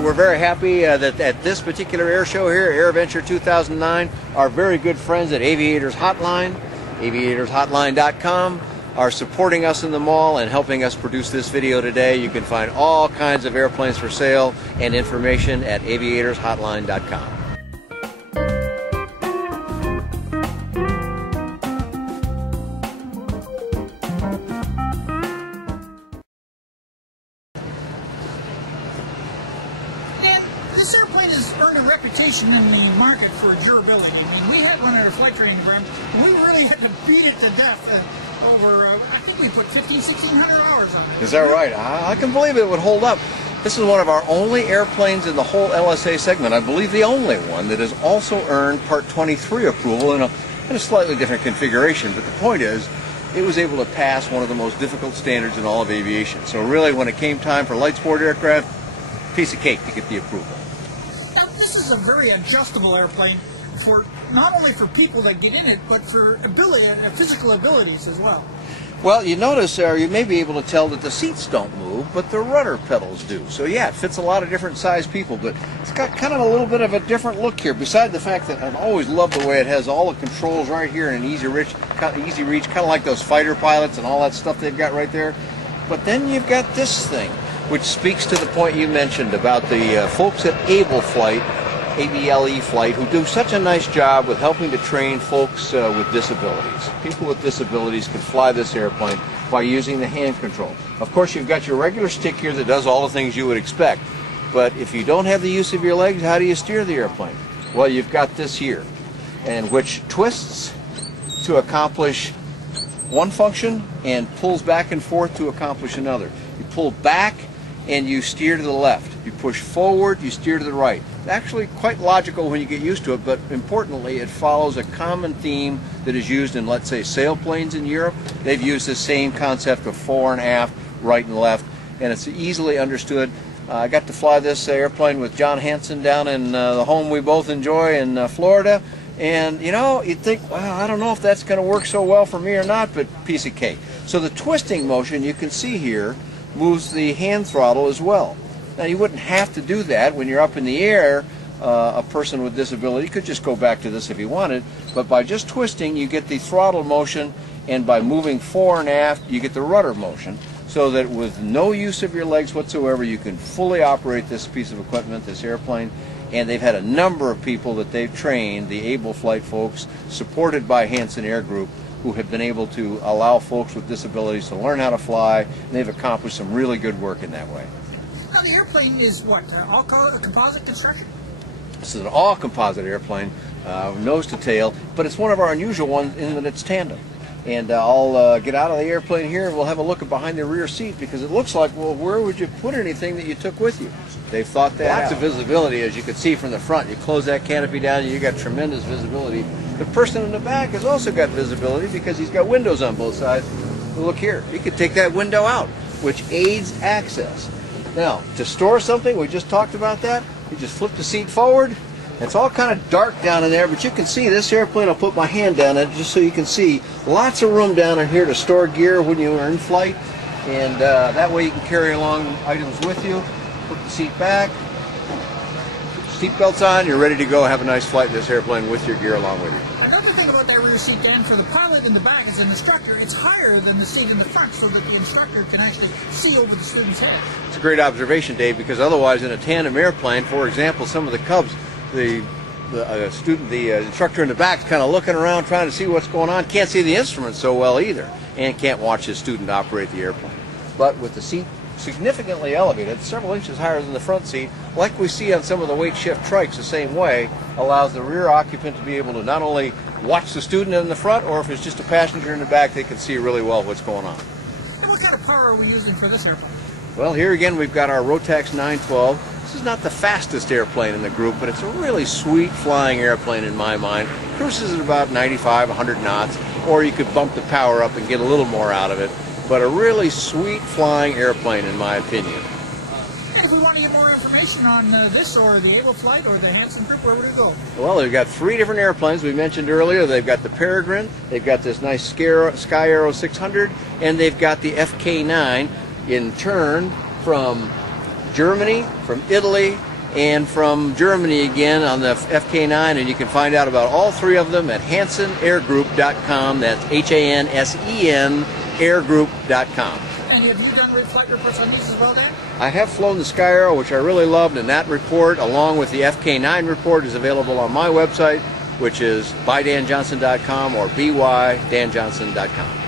we're very happy that at this particular air show here, AirVenture 2009, our very good friends at Aviators Hotline, aviatorshotline.com, are supporting us in the mall and helping us produce this video today. You can find all kinds of airplanes for sale and information at aviatorshotline.com. This airplane has earned a reputation in the market for durability. I mean, we had one at our flight training ground, and we really had to beat it to death over, I think we put 1,600 hours on it. Is that right? I can believe it would hold up. This is one of our only airplanes in the whole LSA segment, I believe the only one, that has also earned Part 23 approval in a slightly different configuration. But the point is, it was able to pass one of the most difficult standards in all of aviation. So really, when it came time for light sport aircraft, piece of cake to get the approval. Now, this is a very adjustable airplane for not only for people that get in it, but for physical abilities as well. Well, you notice there, you may be able to tell that the seats don't move, but the rudder pedals do. So yeah, it fits a lot of different size people, but it's got kind of a little bit of a different look here. Besides the fact that I've always loved the way it has all the controls right here in an easy reach, kind of like those fighter pilots and all that stuff they've got right there. But then you've got this thing, which speaks to the point you mentioned about the folks at Able Flight, ABLE Flight, who do such a nice job with helping to train folks with disabilities. People with disabilities can fly this airplane by using the hand control. Of course, you've got your regular stick here that does all the things you would expect, but if you don't have the use of your legs, how do you steer the airplane? Well, you've got this here, and which twists to accomplish one function and pulls back and forth to accomplish another. You pull back and you steer to the left. You push forward, you steer to the right. It's actually quite logical when you get used to it, but importantly, it follows a common theme that is used in, let's say, sailplanes in Europe. They've used the same concept of fore and aft, right and left, and it's easily understood. I got to fly this airplane with John Hansen down in the home we both enjoy in Florida, and you know, you'd think, well, I don't know if that's going to work so well for me or not, but piece of cake. So the twisting motion you can see here moves the hand throttle as well. Now, you wouldn't have to do that when you're up in the air. A person with disability could just go back to this if he wanted, but by just twisting you get the throttle motion, and by moving fore and aft you get the rudder motion, so that with no use of your legs whatsoever you can fully operate this piece of equipment, this airplane. And they've had a number of people that they've trained, the Able Flight folks, supported by Hansen Airgroup, who have been able to allow folks with disabilities to learn how to fly, and they've accomplished some really good work in that way. Now, the airplane is what, all composite construction? This is an all-composite airplane, nose to tail, but it's one of our unusual ones in that it's tandem. And I'll get out of the airplane here and we'll have a look at behind the rear seat, because it looks like, well, where would you put anything that you took with you? They've thought that Lots of visibility, as you can see from the front. You close that canopy down and you got tremendous visibility. The person in the back has also got visibility because he's got windows on both sides. Well, look here, you could take that window out, which aids access. Now, to store something, we just talked about that. You just flip the seat forward. It's all kind of dark down in there, but you can see this airplane. I'll put my hand down it just so you can see. Lots of room down in here to store gear when you are in flight, and that way you can carry along items with you. Put the seat back, put the seat belts on, you're ready to go. Have a nice flight in this airplane with your gear along with you. Another thing about that rear seat, Dan, for the pilot in the back as an instructor, it's higher than the seat in the front, so that the instructor can actually see over the student's head. It's a great observation, Dave, because otherwise in a tandem airplane, for example, some of the Cubs, the instructor in the back is kind of looking around trying to see what's going on, can't see the instruments so well either, and can't watch his student operate the airplane. But with the seat significantly elevated, several inches higher than the front seat, like we see on some of the weight shift trikes the same way, allows the rear occupant to be able to not only watch the student in the front, or if it's just a passenger in the back, they can see really well what's going on. And what kind of power are we using for this airplane? Well, here again we've got our Rotax 912. This is not the fastest airplane in the group, but it's a really sweet flying airplane in my mind. Cruises at about 95, 100 knots, or you could bump the power up and get a little more out of it. But a really sweet flying airplane in my opinion. And if we want to get more information on this or the Able Flight or the Hansen Group, where would we go? Well, they've got 3 different airplanes we mentioned earlier. They've got the Peregrine, they've got this nice Skyarrow 600, and they've got the FK9 in turn from Germany, from Italy, and from Germany again on the FK9, and you can find out about all three of them at HansenAirgroup.com. That's Hansen Airgroup.com. And have you done flight reports on these as well, Dan? I have flown the Skyarrow, which I really loved, and that report, along with the FK9 report, is available on my website, which is bydanjohnson.com or bydanjohnson.com.